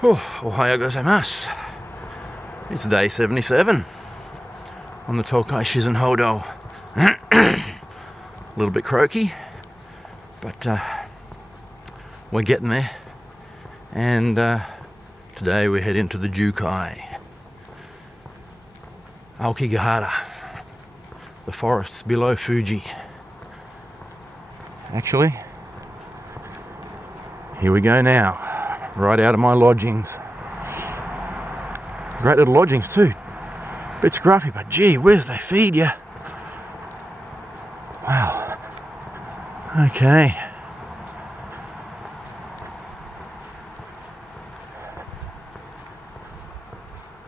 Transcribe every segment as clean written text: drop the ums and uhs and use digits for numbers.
Ohayou gozaimasu. It's day 77 on the Tokai Shizen Hodo. A little bit croaky, but we're getting there. And today we head into the Jukai. Aokigahara, the forests below Fuji. Actually, here we go now, right out of my lodgings. Great little lodgings too. Bit scruffy, but gee whiz, they feed you. Wow. Okay.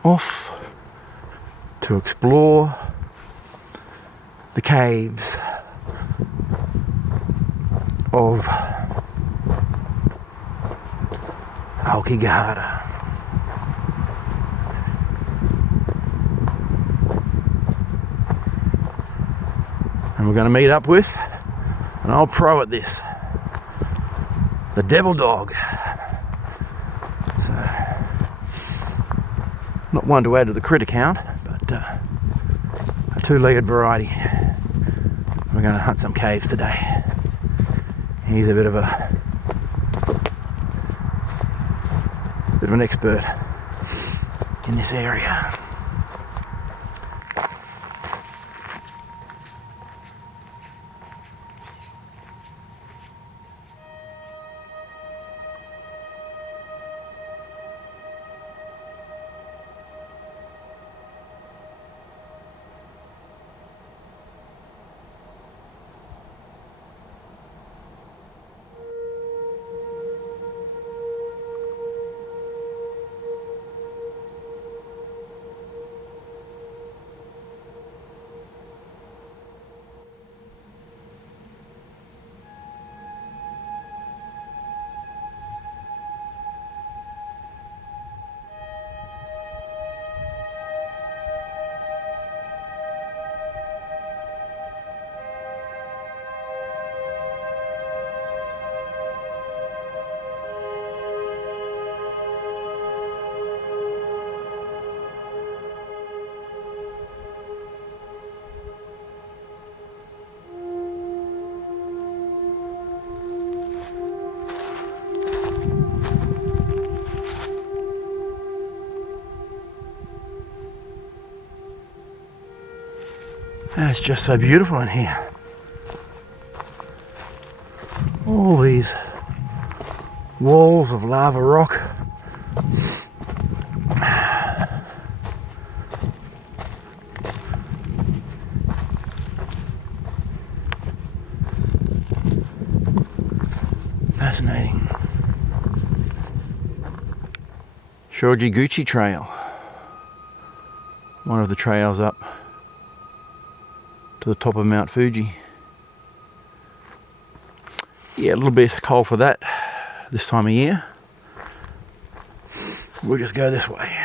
Off to explore the caves of Aokigahara. And we're going to meet up with an old pro at this, the Devil Dog. So, not one to add to the critter count, but a two-legged variety. We're going to hunt some caves today. He's a bit of an expert in this area. It's just so beautiful in here. All these walls of lava rock. Fascinating. Aokigahara Trail. One of the trails up to the top of Mount Fuji. Yeah, a little bit cold for that this time of year. We'll just go this way.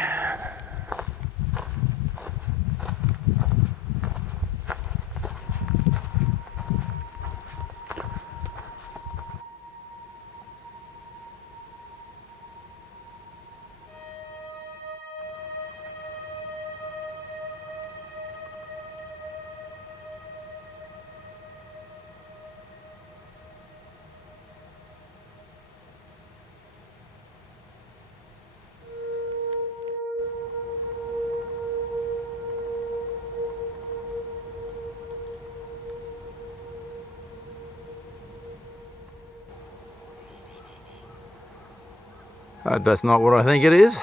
That's not what I think it is.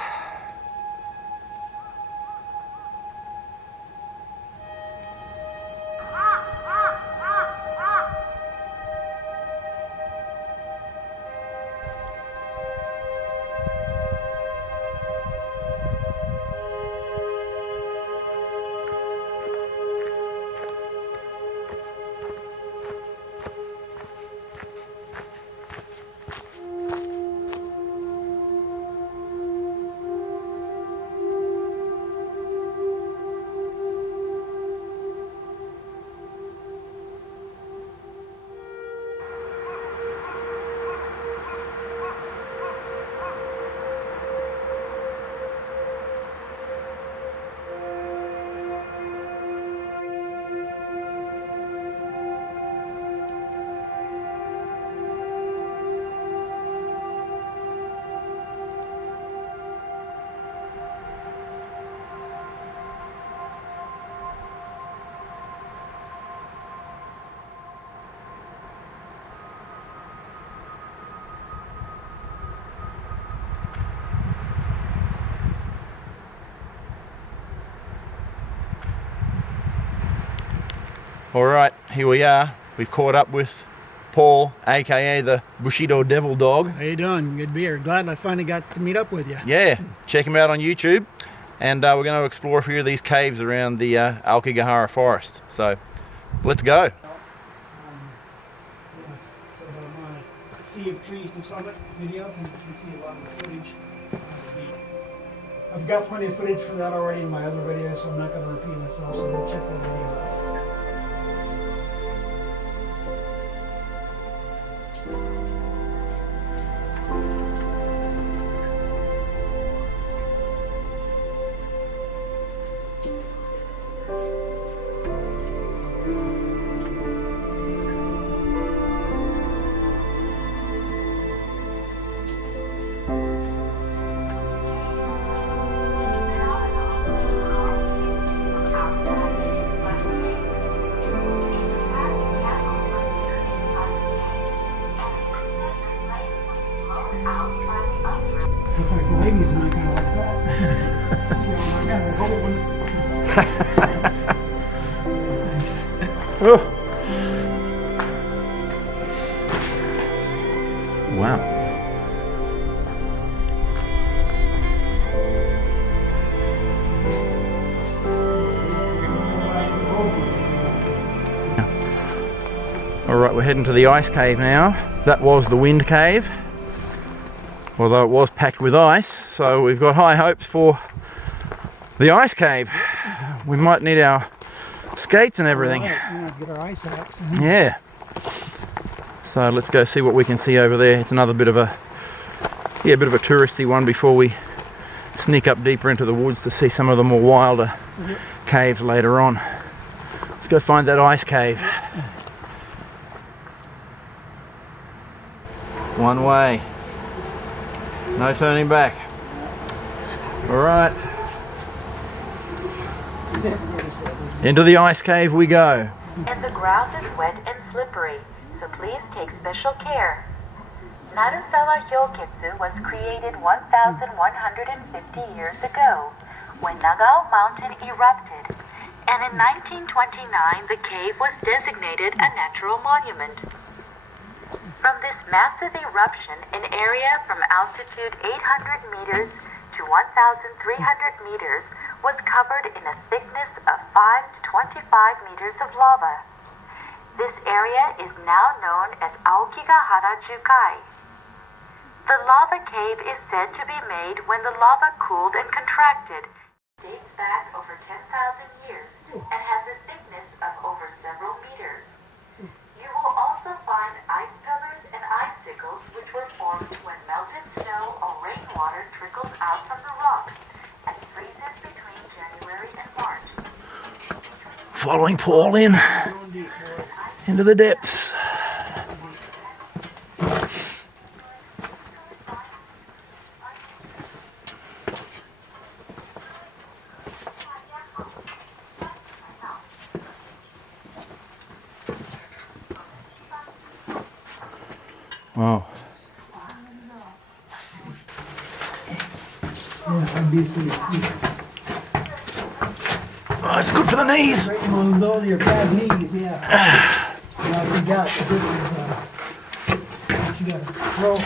Alright, here we are. We've caught up with Paul, aka the Bushido Devil Dog. How you doing? Good to be here. Glad I finally got to meet up with you. Yeah, check him out on YouTube. And we're going to explore a few of these caves around the Aokigahara forest. So, let's go. So my Sea of Trees to Summit video, and you can see a lot of the footage. I've got plenty of footage for that already in my other videos, so I'm not going to repeat myself, so go check that video out. Looks like the ladies are not going to like that. Oh. Wow. Alright, we're heading to the ice cave now. That was the wind cave, although it was packed with ice, so we've got high hopes for the ice cave. We might need our skates and everything. Right, get our ice axe. Yeah. So let's go see what we can see over there. It's another bit of a touristy one before we sneak up deeper into the woods to see some of the more wilder caves later on. Let's go find that ice cave. One way. No turning back. Alright. Into the ice cave we go. And the ground is wet and slippery, so please take special care. Narusawa Hyoketsu was created 1,150 years ago, when Nagao Mountain erupted, and in 1929 the cave was designated a natural monument. From this massive eruption, an area from altitude 800 meters to 1,300 meters was covered in a thickness of 5 to 25 meters of lava. This area is now known as Aokigahara Jukai. The lava cave is said to be made when the lava cooled and contracted. It dates back over 10,000 years and has a thickness of over several meters. You will also find ice pillars and icicles which were formed when melted snow or rainwater trickles out from the rocks and freezes between January and March. Following Paul in into the depths. Wow. Oh, it's good for the knees. Right among the middle of your bad knees, yeah. Now if you got this is you got to crawl to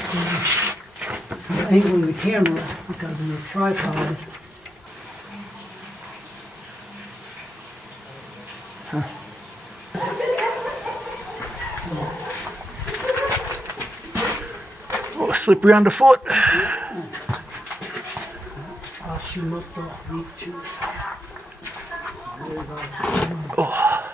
the angle of the camera because of the tripod. Oh, slippery underfoot. Oh.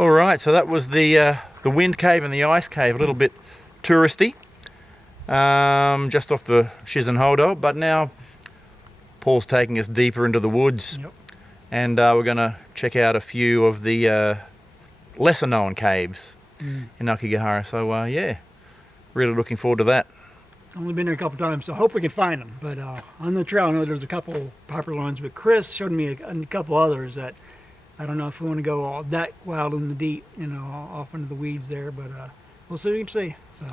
All right, so that was the wind cave and the ice cave, a little bit touristy, just off the Shizen Hodo, but now Paul's taking us deeper into the woods. Yep. And we're going to check out a few of the lesser known caves in Aokigahara. So yeah, really looking forward to that. Only been there a couple times, so I hope we can find them. But on the trail, I know there's a couple popular ones, but Chris showed me a couple others that I don't know if we want to go all that wild in the deep, you know, off into the weeds there, but we'll see what we can see. So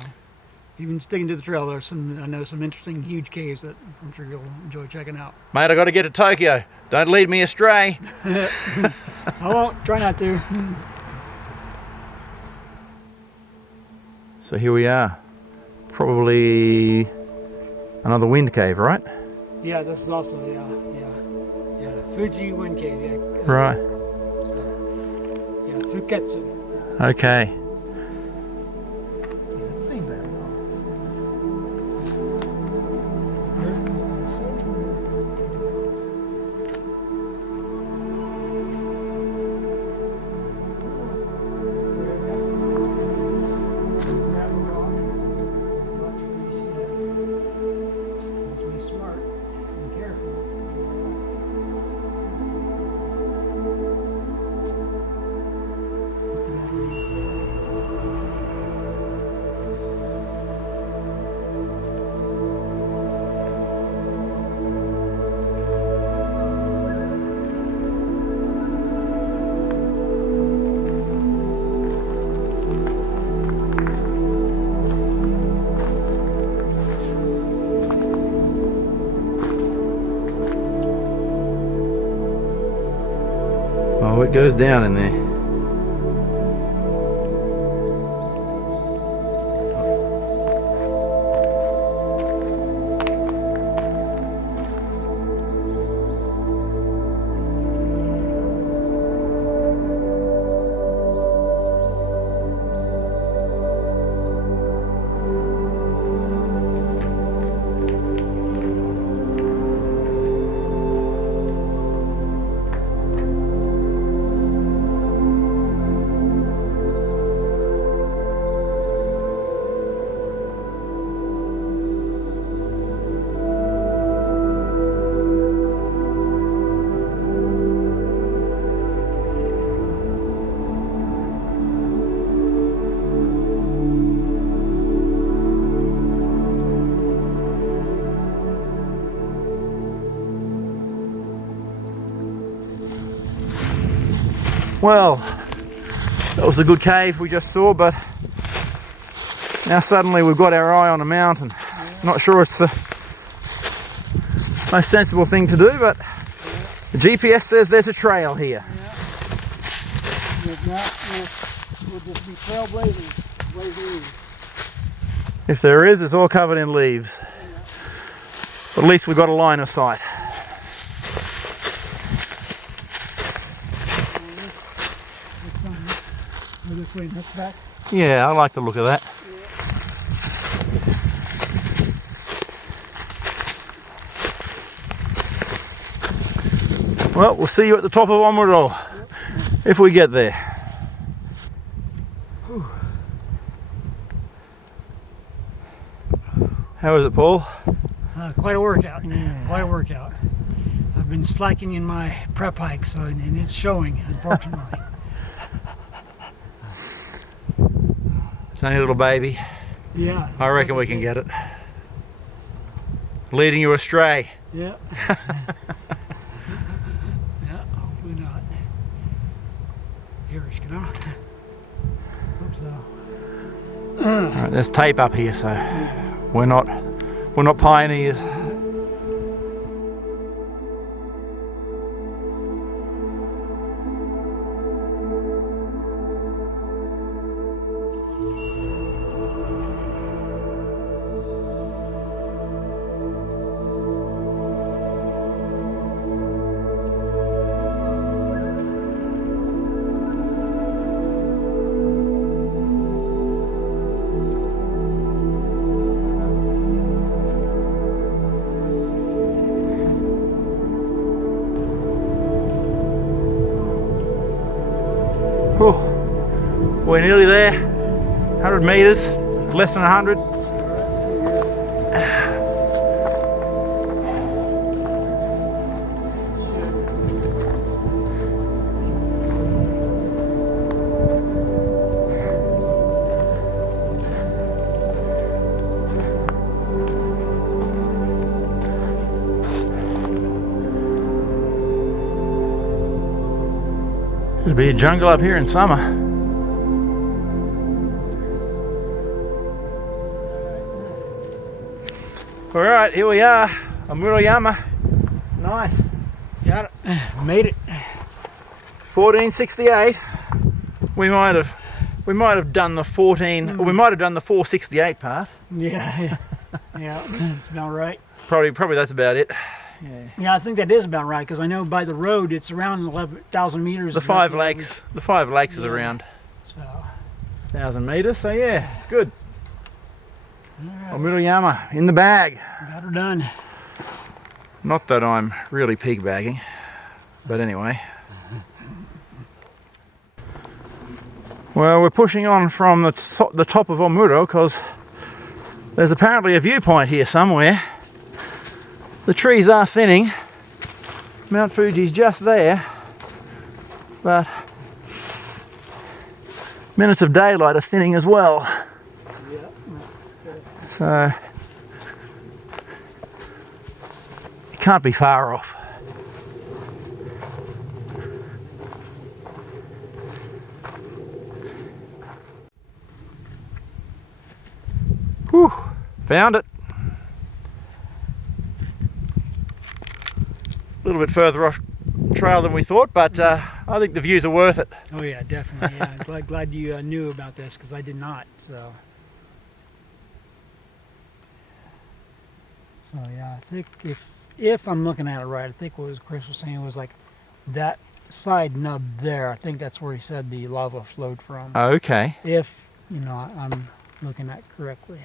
even sticking to the trail, there's some, I know, some interesting huge caves that I'm sure you'll enjoy checking out. Mate, I got to get to Tokyo. Don't lead me astray. I won't. Try not to. So here we are. Probably another wind cave, right? Yeah, this is also, yeah, Fuji Wind Cave, yeah. Right. So, yeah, Fuketsu. Okay. Yeah, same bad. Oh, it goes down in there. Well, that was a good cave we just saw, but now suddenly we've got our eye on a mountain. Not sure it's the most sensible thing to do, but the GPS says there's a trail here. If not, we'll just be trailblazing, blazing. If there is, it's all covered in leaves. But at least we've got a line of sight. This way, that's back. Yeah, I like the look of that. Well, we'll see you at the top of Omuro if we get there. How is it, Paul? Quite a workout. Quite a workout. I've been slacking in my prep hike, so and it's showing, unfortunately. It's only a little baby. Yeah. I reckon we can get it. Leading you astray. Yeah. Yeah, hopefully not. Here, genau. Hope so. Alright, there's tape up here, so we're not pioneers. 100 meters, less than 100. It'd be a jungle up here in summer. All right, here we are, Omuro Yama. Nice. Got it. Made it. 1468. We might have done the 14. Or we might have done the 468 part. Yeah. Yeah, that's about right. Probably that's about it. Yeah, I think that is about right because I know by the road it's around 11,000 meters. The five lakes is around So 1,000 meters. So yeah, it's good. right. Omuro Yama in the bag. Got her done. Not that I'm really peak bagging, but anyway. Well, we're pushing on from the top of Omuro because there's apparently a viewpoint here somewhere. The trees are thinning. Mount Fuji's just there, but minutes of daylight are thinning as well. Yeah, that's good. So it can't be far off. Whew, found it. A little bit further off trail than we thought, but I think the views are worth it. Oh yeah, definitely. Yeah, glad you knew about this because I did not. So yeah, I think if I'm looking at it right, I think what Chris was saying was like that side nub there. I think that's where he said the lava flowed from. Okay. If I'm looking at correctly,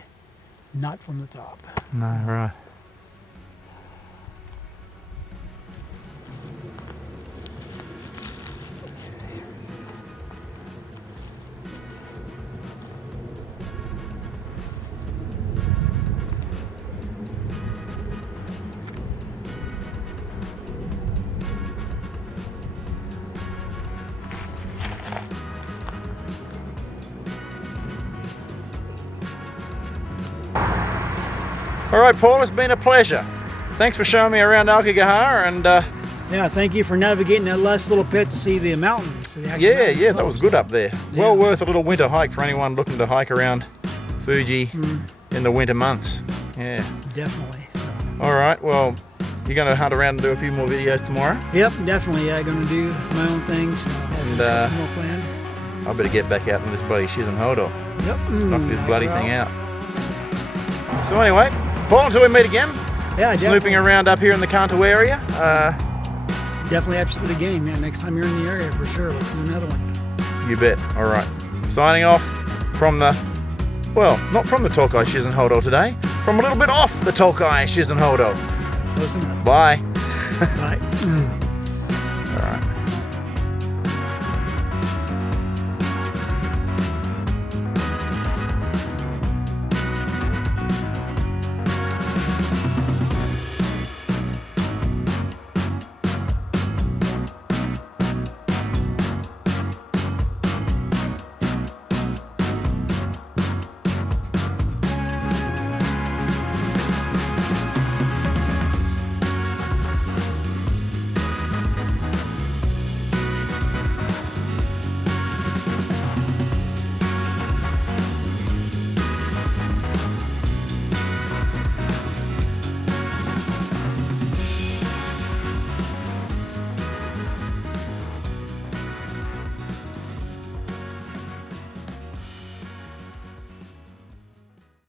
not from the top. No, right. All right, Paul, it's been a pleasure. Thanks for showing me around Aokigahara, and Yeah, thank you for navigating that last little pit to see the mountains. yeah, that was good up there. Well worth a little winter hike for anyone looking to hike around Fuji in the winter months. Yeah. Definitely. So. All right, well, you're going to hunt around and do a few more videos tomorrow? Yep, definitely. Yeah, going to do my own things. So And more planned. I better get back out in this bloody Shizen Hodo. Yep. Knock this bloody thing out. So anyway, Paul, until we meet again, Yeah, snooping around up here in the Kanto area. Definitely absolutely game. Yeah, next time you're in the area for sure. Let's do another one. You bet. All right. Signing off from the, well, not from the Tokai Shizen Hodo today, from a little bit off the Tokai Shizen Hodo. Close enough. Bye. Bye.